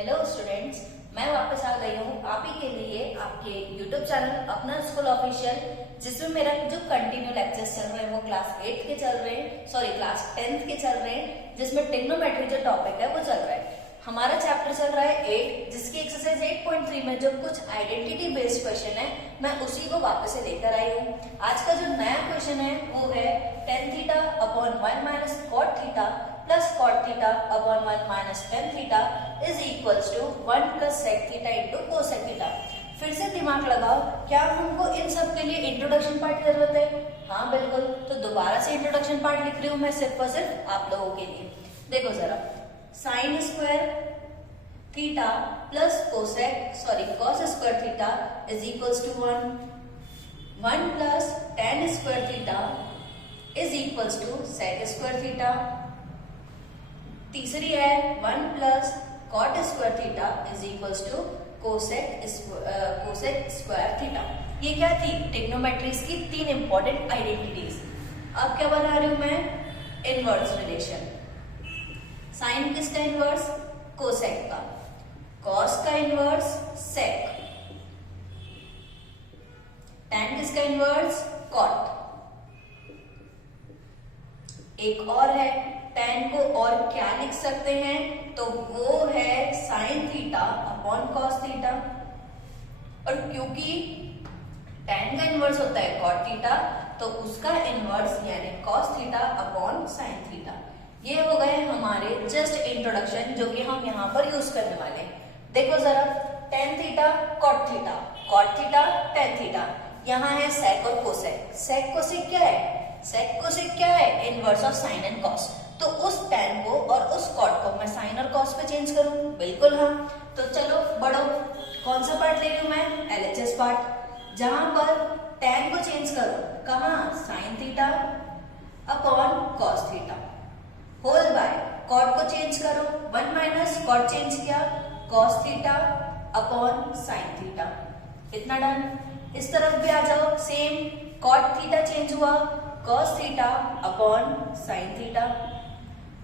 Hello students, मैं वापस आ गई हूँ आप ही के लिए आपके यूट्यूब चैनल अपना स्कूल ऑफिशियल, जिसमें मेरा जो कंटिन्यू लेक्चर्स चल रहे हैं वो क्लास 8 के चल रहे हैं, क्लास 10th के चल रहे हैं, जिसमें ट्रिग्नोमेट्री जो टॉपिक है वो चल रहा है। हमारा चैप्टर चल रहा है 8, जिसकी एक्सरसाइज 8.3 में जो कुछ आइडेंटिटी बेस्ड क्वेश्चन है मैं उसी को वापस से लेकर आई हूँ। आज का जो नया क्वेश्चन है वो है tan theta upon 1 minus cot theta plus cot theta upon 1 minus tan theta is equals to 1 plus sec theta into cosec theta. फिर से दिमाग लगाओ, क्या हमको इन सब के लिए इंट्रोडक्शन पार्ट की जरूरत है? हाँ बिल्कुल, तो दोबारा से इंट्रोडक्शन पार्ट लिख रही हूँ मैं सिर्फ और सिर्फ आप लोगों के लिए। देखो जरा, sine square theta plus cos square theta is equals to 1 plus tan square theta is equals to sec square theta. तीसरी है 1 plus cot square theta is equals to cosec square theta. ये क्या थी? ट्रिग्नोमेट्रीज की 3 इंपॉर्टेंट आइडेंटिटीज। अब क्या बना रही हूं मैं? Inverse relation. साइन किसका इनवर्स? कोसेक का। कॉस का इनवर्स सेक। टैन किसका इनवर्स? कॉट। एक और है, टैन को और क्या लिख सकते हैं? तो वो है sign theta upon cos theta. और क्योंकि टैन का इनवर्स होता है कॉट थीटा, तो उसका इनवर्स यानी cos theta upon sine theta. ये हो गए हमारे जस्ट इंट्रोडक्शन, जो कि हम यहाँ पर यूज करने वाले हैं। देखो जरा, tan theta cot theta, cot theta tan theta. यहाँ है सेक और कोसेक। सेक कोसेक क्या है? सेक कोसेक क्या है? Inverse of sine and cos. तो उस tan को और उस कॉट को मैं साइन और कॉस पे चेंज करूं? बिल्कुल हाँ। तो चलो बढ़ो, कौन सा पार्ट ले रही हूं मैं? LHS पार्ट, जहां पर tan को चेंज करो कहाँ? Sine theta upon cos theta whole by cot को चेंज करो, 1 माइनस कॉट चेंज किया cos theta upon sine theta. इतना डन। इस तरफ भी आ जाओ, सेम कॉट थीटा चेंज हुआ cos theta upon sine theta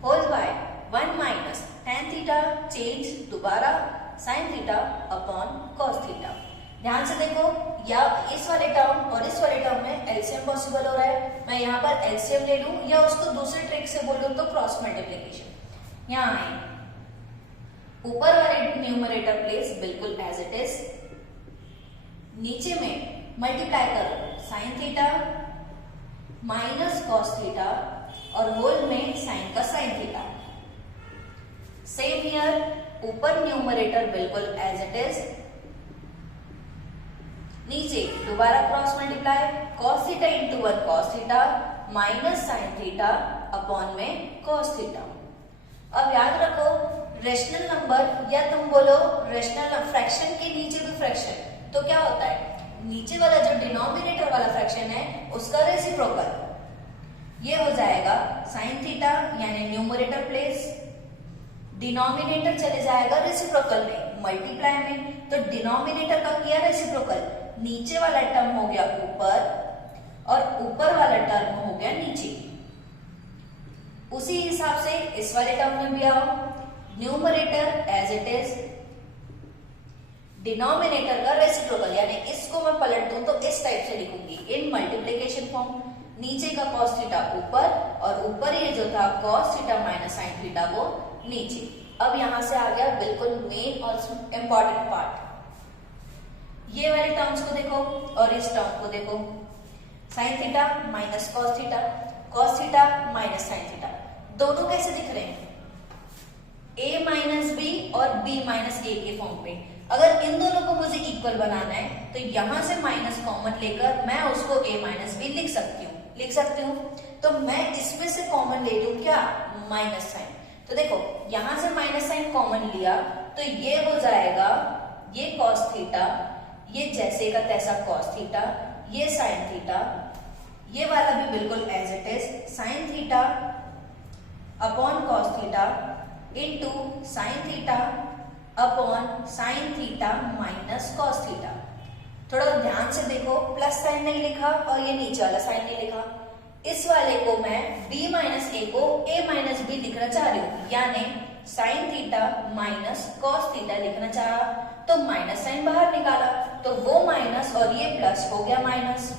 whole by 1 minus tan theta change दोबारा sine theta upon cos theta. ध्यान से देखो, या इस वाले टर्म और इस वाले टर्म में एलसीएम पॉसिबल हो रहा है। मैं यहाँ पर एलसीएम ले लूं या उसको दूसरे ट्रिक से बोलूं तो क्रॉस मल्टीप्लिकेशन। यहाँ आए, ऊपर वाले न्यूमरेटर प्लेस बिल्कुल एज इट इज, नीचे में मल्टीप्लाई करो sign theta minus cos theta और होल में साइन का साइन थीटा। सेम हियर, ऊपर न्यूमरेटर बिल्कुल एज इट इज, नीचे दोबारा cross multiply cos theta into 1 cos theta minus sign theta upon में कॉस थीटा। अब याद रखो, रेशनल नंबर या तुम बोलो रेशनल फ्रैक्शन के नीचे भी फ्रैक्शन, तो क्या होता है? नीचे वाला जो डिनोमिनेटर वाला फ्रैक्शन है उसका रेसिप्रोकल, ये हो जाएगा साइन थीटा यानी न्यूमरेटर प्लेस, डिनोमिनेटर चले जाएगा रेसिप्रोकल में, मल्टीप्लाई में। तो डिनोमिनेटर का किया रेसिप्रोकल, नीचे वाला टर्म हो गया ऊपर और ऊपर वाला टर्म हो गया नीचे। उसी हिसाब से इस वाले टर्म में भी आओ, numerator as it is, denominator का रेसिप्रोकल, यानी इसको मैं पलट दूं तो इस टाइप से लिखूंगी इन मल्टीप्लिकेशन फॉर्म। नीचे का कॉस थीटा ऊपर और ऊपर ये जो था cos theta minus sine theta वो नीचे। अब यहां से आ गया बिल्कुल मेन और इंपॉर्टेंट पार्ट। ये वाले टर्म्स को देखो और इस टर्म को देखो, sign theta minus cos theta minus sine theta, दोनों कैसे दिख रहे हैं? a माइनस बी और b माइनस ए के फॉर्म पे। अगर इन दोनों को मुझे इक्वल बनाना है तो यहां से माइनस कॉमन लेकर मैं उसको a माइनस बी लिख सकती हूँ। तो मैं इसमें से कॉमन ले लूं क्या? Minus sine. तो देखो, यहां से माइनस साइन कॉमन लिया तो ये हो जाएगा ये कॉस थीटा, ये जैसे का तैसा कॉस थीटा, ये साइन थीटा, ये वाला भी बिल्कुल as it is sine theta upon cos theta into sine theta upon sine theta minus cos theta. थोड़ा ध्यान से देखो, प्लस साइन नहीं लिखा और ये नीचे वाला साइन नहीं लिखा। इस वाले को मैं b माइनस ए को a माइनस बी लिखना चाह रही हूँ, यानी sign theta minus cos theta लिखना चाहा तो माइनस साइन बाहर निकाला तो वो माइनस और ये प्लस हो गया माइनस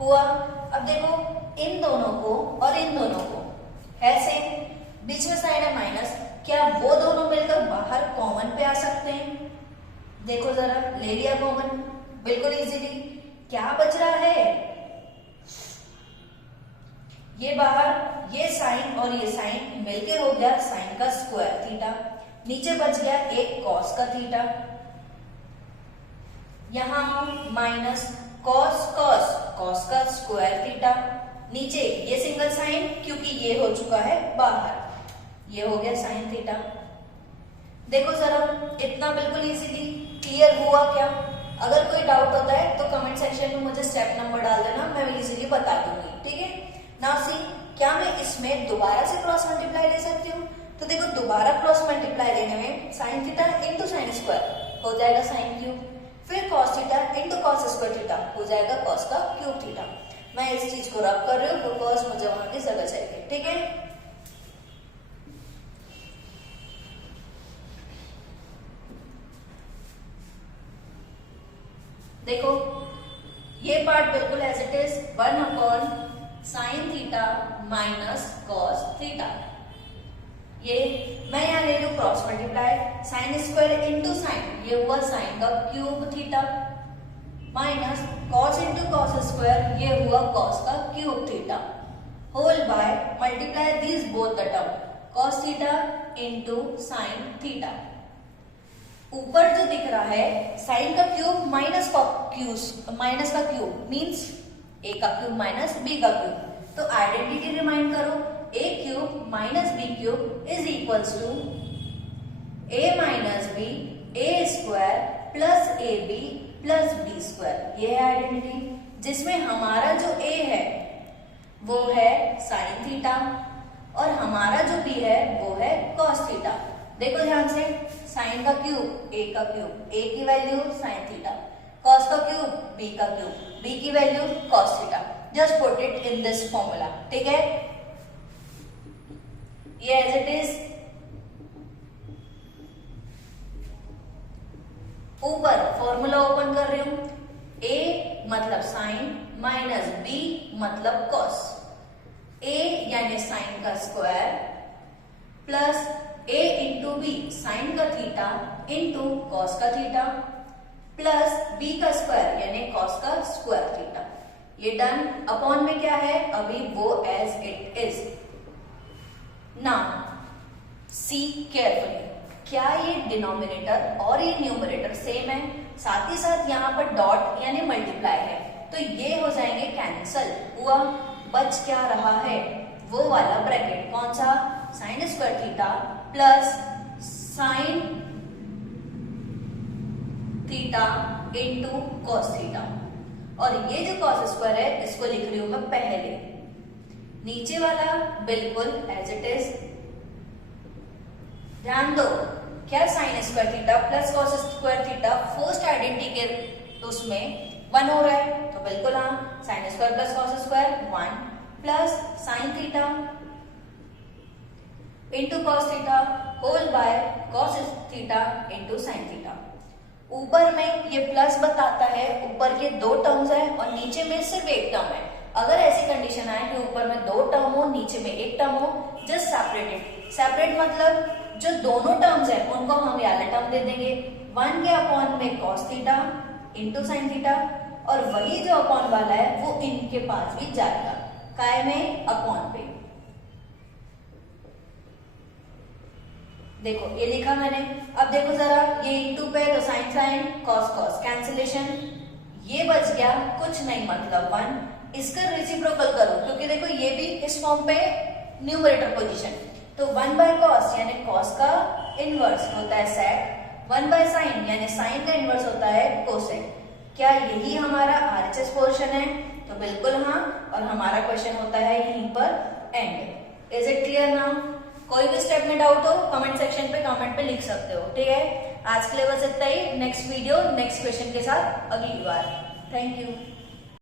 हुआ। अब देखो इन दोनों को और इन दोनों को है सेम, बीच में साइन है माइनस, क्या वो दोनों मिलकर बाहर कॉमन पे आ सकते हैं? देखो जरा, ले लिया कॉमन बिल्कुल इजीली। क्या बच रहा है? ये बाहर ये साइन और ये साइन मिलके हो गया साइन का स्क्वायर थीटा, नीचे बच गया एक कॉस का थीटा, यहां माइनस कॉस कॉस कॉस का स्क्वायर थीटा, नीचे ये सिंगल साइन क्योंकि ये हो चुका है बाहर, ये हो गया साइन थीटा। देखो जरा, इतना बिल्कुल इजीली क्लियर हुआ क्या? अगर कोई डाउट होता है तो कमेंट सेक्शन में मुझे स्टेप नंबर डाल देना, मैं इजीली बता दूंगी, ठीक है। नाउ सी, क्या मैं इसमें दोबारा से क्रॉस मल्टीप्लाई ले सकती हूँ? तो देखो दोबारा क्रॉस मल्टीप्लाई लेने में sign theta into sine square हो जाएगा साइन क्यूब, फिर cos theta into cos square theta हो जाएगा कॉस का क्यूब थीटा। मैं इस चीज को रब कर रही हूँ बिकॉज मुझे वहां की जगह चाहिए, ठीक है। देखो ये पार्ट बिल्कुल as it is 1 upon sine theta minus cos theta, ये मैं यहाँ ले लू cross multiply, sine square into sine, ये हुआ साइन का cube theta, minus cos into cos square, ये हुआ कॉस का cube theta, whole by multiply these both the term, cos theta into sine theta. ऊपर जो दिख रहा है साइन का क्यूब माइनस का क्यूब मीन्स ए का क्यूब माइनस बी का क्यूब, तो आइडेंटिटी रिमाइंड करो, A cube minus B cube is equals to A minus B A square plus A B plus B square, ये है identity, जिसमें हमारा जो ए है वो है साइन थीटा और हमारा जो बी है वो है कॉस थीटा। देखो ध्यान से, साइन का क्यूब ए का क्यूब, ए की वैल्यू साइन थीटा, कॉस का क्यूब बी का क्यूब, बी की value cos theta, just put it in this formula, ठीक है। ये एज इट इज, ऊपर फॉर्मूला ओपन कर रही हूं, ए मतलब साइन माइनस बी मतलब कॉस, ए यानी साइन का स्क्वायर प्लस ए इंटू बी साइन का थीटा इंटू कॉस का थीटा प्लस बी का स्क्वायर यानी कॉस का स्क्वायर थीटा, ये डन। अपॉन में क्या है? अभी वो as it is. Now see carefully, क्या ये डिनोमिनेटर और ये न्यूमरेटर सेम है? साथ ही साथ यहाँ पर डॉट यानी मल्टीप्लाई है, तो ये हो जाएंगे कैंसल, हुआ बच क्या रहा है? वो वाला ब्रैकेट, कौन सा? Sign square theta plus sine theta into cos theta, और ये जो कॉस स्क्वायर है इसको लिख रही हूं मैं पहले, नीचे वाला बिल्कुल एज इट इज। ध्यान दो, क्या sine square theta plus cos square theta first identity के उसमें 1 हो रहा है, तो बिल्कुल हाँ, sine square plus cos square 1 plus sine theta into cos theta whole by cos theta into sine theta. ऊपर में ये प्लस बताता है, ऊपर के 2 टर्म्स है और नीचे में सिर्फ एक टर्म है। अगर ऐसी कंडीशन आए कि ऊपर में 2 टर्म हो नीचे में 1 टर्म हो, जस्ट सेपरेटेड, सेपरेट मतलब जो दोनों टर्म्स है उनको हम ये वाला टर्म दे देंगे, 1 के अपॉन में cos theta into sine theta, और वही जो अपॉन वाला है वो इनके पास भी जाएगा, काय में? अपॉन पे। देखो ये लिखा मैंने, अब देखो जरा, ये इंटू पे तो sine sine cos cos cancellation, ये बच गया कुछ नहीं मतलब 1, इसका रेसिप्रोकल करो क्योंकि देखो ये भी इस फॉर्म पे न्यूमरेटर पोजीशन, तो 1 बाय कॉस यानी कॉस का इनवर्स होता है सेक, 1 बाय साइन यानी साइन का इनवर्स होता है कोसेक। क्या यही हमारा आरएचएस पोर्शन है? तो बिल्कुल हाँ, और हमारा क्वेश्चन होता है यहीं पर and. Is it clear now? कोई भी स्टेप में डाउट हो कमेंट सेक्शन पे कमेंट पे लिख सकते हो, ठीक है। आज के लिए बस इतना ही, नेक्स्ट वीडियो नेक्स्ट क्वेश्चन के साथ अगली बार। Thank you.